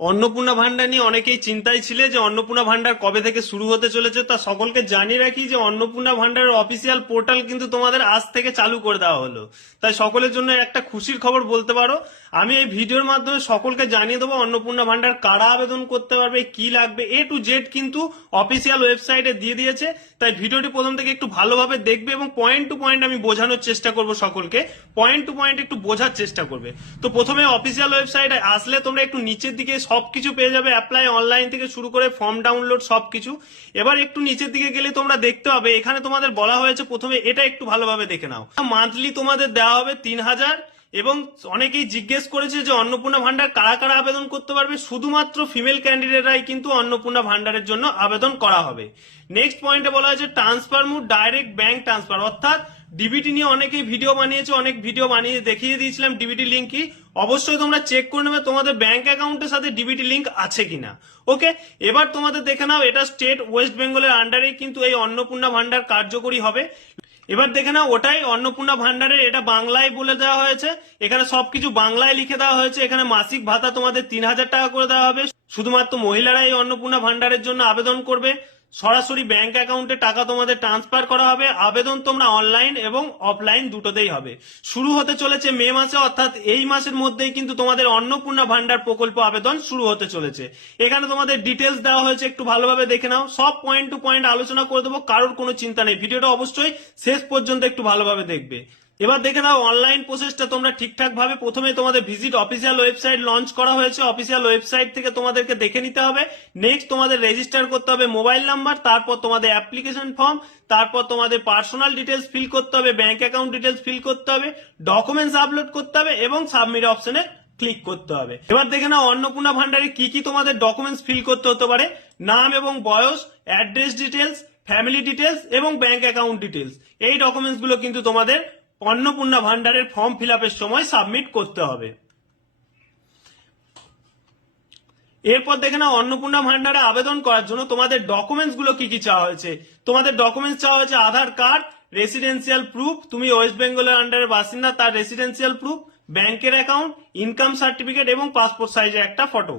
অন্নপূর্ণা ভান্ডার নিয়ে অনেকেই চিন্তায় ছিলে যে অন্নপূর্ণা ভান্ডার কবে থেকে শুরু হতে চলেছে। তা সকলকে জানিয়ে রাখি যে অন্নপূর্ণা ভান্ডারের অফিসিয়াল পোর্টাল কিন্তু তোমাদের আজ থেকে চালু করে দেওয়া হলো। তাই সকলের জন্য একটা খুশির খবর বলতে পারো। আমি এই ভিডিওর মাধ্যমে সকলকে জানিয়ে দেবো অন্নপূর্ণা ভান্ডার কারা আবেদন করতে পারবে, কি লাগবে, A to Z কিন্তু অফিসিয়াল ওয়েবসাইটে দিয়ে দিয়েছে। তাই ভিডিওটি প্রথম থেকে একটু ভালোভাবে দেখবে এবং পয়েন্ট টু পয়েন্ট আমি বোঝানোর চেষ্টা করব, সকলকে পয়েন্ট টু পয়েন্ট একটু বোঝার চেষ্টা করবে। তো প্রথমে অফিসিয়াল ওয়েবসাইটে আসলে তোমরা একটু নিচের দিকে সবকিছু পেয়ে যাবে, অ্যাপ্লাই অনলাইন থেকে শুরু করে ফর্ম ডাউনলোড সবকিছু। এবার একটু নিচের দিকে গেলে তোমরা দেখতে পাবে এখানে তোমাদের বলা হয়েছে, প্রথমে এটা একটু ভালোভাবে দেখে নাও। মান্থলি তোমাদের দেওয়া হবে 3,000। এবং অনেকেই জিজ্ঞেস করেছে যে অন্নপূর্ণা ভান্ডার কারা কারা আবেদন করতে পারবে। শুধুমাত্র ফিমেল ক্যান্ডিডেটরাই কিন্তু অন্নপূর্ণা ভান্ডারের জন্য আবেদন করা হবে। নেক্সট পয়েন্টে বলা হয়েছে transfer mode direct bank transfer, অর্থাৎ ডিবিটি নিয়ে অনেকেই ভিডিও বানিয়েছে, অনেক ভিডিও বানিয়ে দেখিয়ে দিয়েছিলাম ডিবিটি লিঙ্ক কি। অবশ্যই তোমরা চেক করে নেবে তোমাদের ব্যাংক অ্যাকাউন্টের সাথে ডিবিটি লিঙ্ক আছে কিনা। ওকে, এবার তোমাদের দেখে নাও এটা স্টেট ওয়েস্ট বেঙ্গলের আন্ডারেই কিন্তু এই অন্নপূর্ণা ভান্ডার কার্যকরী হবে। এবার দেখে নাও ওটাই অন্নপূর্ণা ভান্ডারের, এটা বাংলায় বলে দেওয়া হয়েছে, এখানে সবকিছু বাংলায় লিখে দেওয়া হয়েছে। এখানে মাসিক ভাতা তোমাদের 3,000 টাকা করে দেওয়া হবে। শুধুমাত্র মহিলারা এই অন্নপূর্ণা ভান্ডারের জন্য আবেদন করবে। সরাসরি ব্যাংক অ্যাকাউন্টে টাকা তোমাদের ট্রান্সফার করা হবে। আবেদন তোমরা অনলাইন এবং অফলাইন দুটোতেই হবে। শুরু হতে চলেছে মে মাসে, অর্থাৎ এই মাসের মধ্যেই কিন্তু তোমাদের অন্নপূর্ণা ভান্ডার প্রকল্প আবেদন শুরু হতে চলেছে। এখানে তোমাদের ডিটেলস দেওয়া হয়েছে, একটু ভালোভাবে দেখে নাও। সব পয়েন্ট টু পয়েন্ট আলোচনা করে দেবো, কারোর কোনো চিন্তা নেই। ভিডিওটা অবশ্যই শেষ পর্যন্ত একটু ভালোভাবে দেখবে। এবার দেখে নাও অনলাইন প্রসেসটা তোমরা ঠিকঠাক ভাবে। প্রথমে তোমাদের ভিজিট অফিসিয়াল ওয়েবসাইট লঞ্চ করা হয়েছে, অফিসিয়াল ওয়েবসাইট থেকে তোমাদেরকে দেখে নিতে হবে। নেক্সট তোমাদের রেজিস্টার করতে হবে মোবাইল নাম্বার, তারপর তোমাদের অ্যাপ্লিকেশন ফর্ম, তারপর তোমাদের পার্সোনাল ডিটেলস ফিল করতে হবে, ব্যাংক অ্যাকাউন্ট ডিটেলস ফিল করতে হবে, ডকুমেন্টস আপলোড করতে হবে এবং সাবমিট অপশনে ক্লিক করতে হবে। এবার দেখে নাও অন্নপূর্ণা ভান্ডারে কি কি তোমাদের ডকুমেন্টস ফিল করতে হতে পারে। নাম এবং বয়স, অ্যাড্রেস ডিটেলস, ফ্যামিলি ডিটেলস এবং ব্যাংক অ্যাকাউন্ট ডিটেলস। এই ডকুমেন্টস গুলো কিন্তু তোমাদের অন্নপূর্ণা ভান্ডারের ফর্ম ফিল আপের সময় সাবমিট করতে হবে। এরপর দেখে নাও অন্নপূর্ণা ভান্ডারে আবেদন করার জন্য তোমাদের ডকুমেন্টস গুলো কি কি চাওয়া হয়েছে। তোমাদের ডকুমেন্টস চাওয়া হয়েছে আধার কার্ড, রেসিডেন্সিয়াল প্রুফ, তুমি ওয়েস্ট বেঙ্গলের আন্ডারের বাসিন্দা তার রেসিডেন্সিয়াল প্রুফ, ব্যাংকের অ্যাকাউন্ট, ইনকাম সার্টিফিকেট এবং পাসপোর্ট সাইজের একটা ফটো।